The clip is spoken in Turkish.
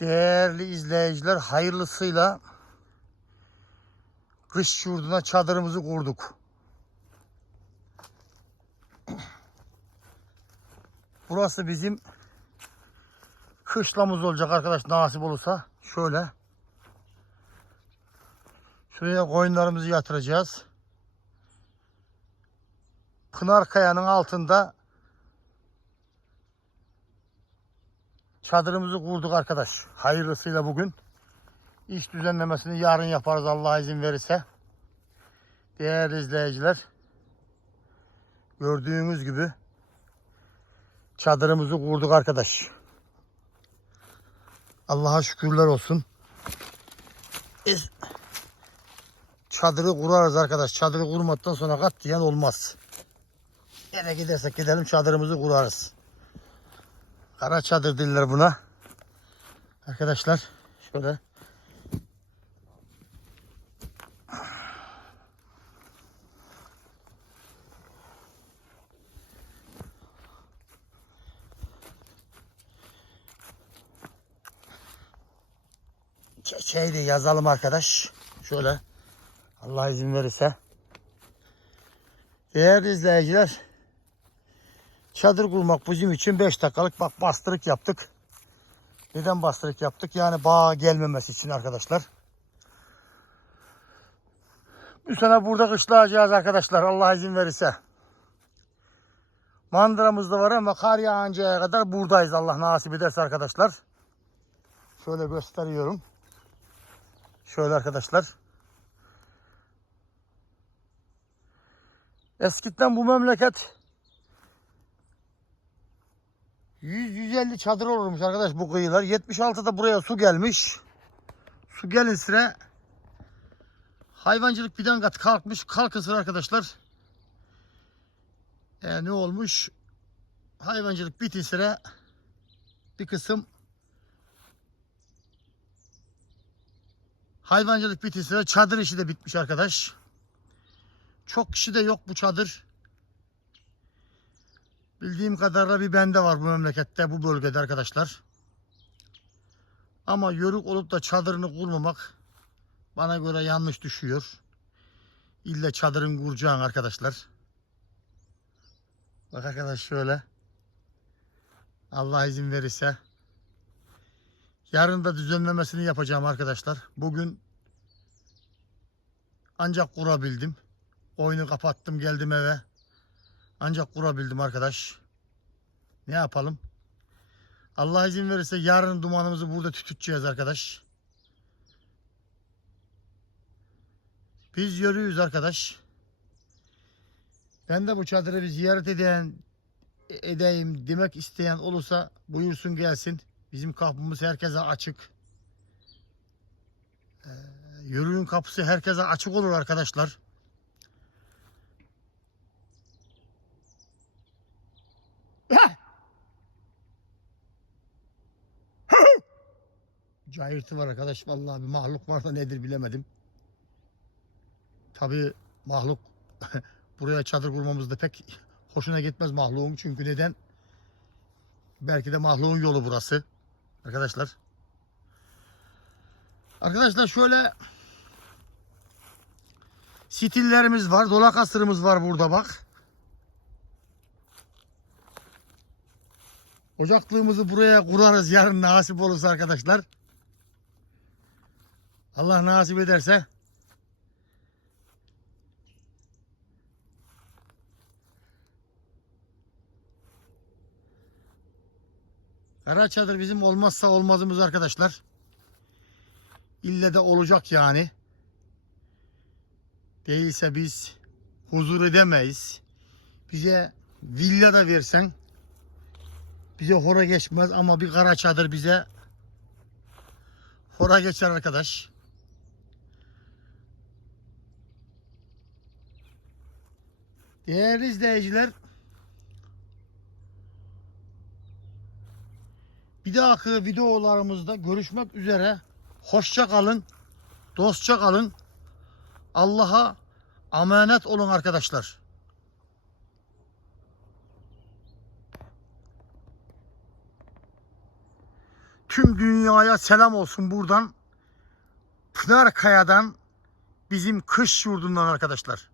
Değerli izleyiciler hayırlısıyla kış yurduna çadırımızı kurduk. Burası bizim kışlamız olacak arkadaş nasip olursa. Şöyle. Şuraya koyunlarımızı yatıracağız. Pınar Kaya'nın altında çadırımızı kurduk arkadaş. Hayırlısıyla bugün. İş düzenlemesini yarın yaparız Allah izin verirse. Değerli izleyiciler. Gördüğünüz gibi çadırımızı kurduk arkadaş. Allah'a şükürler olsun. Biz çadırı kurarız arkadaş. Çadırı kurmadıktan sonra kat diyen olmaz. Nereye gidersek gidelim çadırımızı kurarız. Kara çadır diller buna. Arkadaşlar şöyle şey de yazalım arkadaş. Şöyle Allah izin verirse. Değerli izleyiciler çadır kurmak bizim için 5 dakikalık bak bastırık yaptık. Neden bastırık yaptık? Yani bağ gelmemesi için arkadaşlar. Bu sene burada kışlayacağız arkadaşlar Allah izin verirse. Mandıramız da var ama kar yağıncaya kadar buradayız Allah nasip ederse arkadaşlar. Şöyle gösteriyorum. Şöyle arkadaşlar. Eskiden bu memleket 100-150 çadır olurmuş arkadaş bu kıyılar. 76'da buraya su gelmiş. Su gelin sıra hayvancılık birden kat kalkmış. Kalkın sıra arkadaşlar. E, ne olmuş? Hayvancılık bitin sıra bir kısım Hayvancılık bitirse çadır işi de bitmiş arkadaş. Çok kişi de yok bu çadır. Bildiğim kadarıyla bir bende var bu memlekette, bu bölgede arkadaşlar. Ama yörük olup da çadırını kurmamak bana göre yanlış düşüyor. İlle çadırın kuracağın arkadaşlar. Bak arkadaş şöyle. Allah izin verirse. Yarın da düzenlemesini yapacağım arkadaşlar. Bugün ancak kurabildim. Oyunu kapattım geldim eve. Ancak kurabildim arkadaş. Ne yapalım? Allah izin verirse yarın dumanımızı burada tütüteceğiz arkadaş. Biz yürüyüz arkadaş. Ben de bu çadırı bir ziyaret eden edeyim demek isteyen olursa buyursun gelsin. Bizim kapımız herkese açık. Ee, yürüyün kapısı herkese açık olur arkadaşlar. Cayırtı var arkadaş. Vallahi bir mahluk var da nedir bilemedim. Tabii mahluk buraya çadır kurmamızda pek hoşuna gitmez mahluğum. Çünkü neden? Belki de mahluğun yolu burası. Arkadaşlar. Arkadaşlar şöyle stillerimiz var. Dolak asırımız var burada bak. Ocaklığımızı buraya kurarız yarın nasip olursa arkadaşlar. Allah nasip ederse. Kara çadır bizim olmazsa olmazımız arkadaşlar. İlle de olacak yani. Değilse biz huzur edemeyiz. Bize villa da versen bize hora geçmez ama bir kara çadır bize hora geçer arkadaş. Değerli izleyiciler Bir dahaki videolarımızda görüşmek üzere. Hoşça kalın. Dostça kalın. Allah'a emanet olun arkadaşlar. Tüm dünyaya selam olsun buradan. Pınar Kaya'dan bizim kış yurdundan arkadaşlar.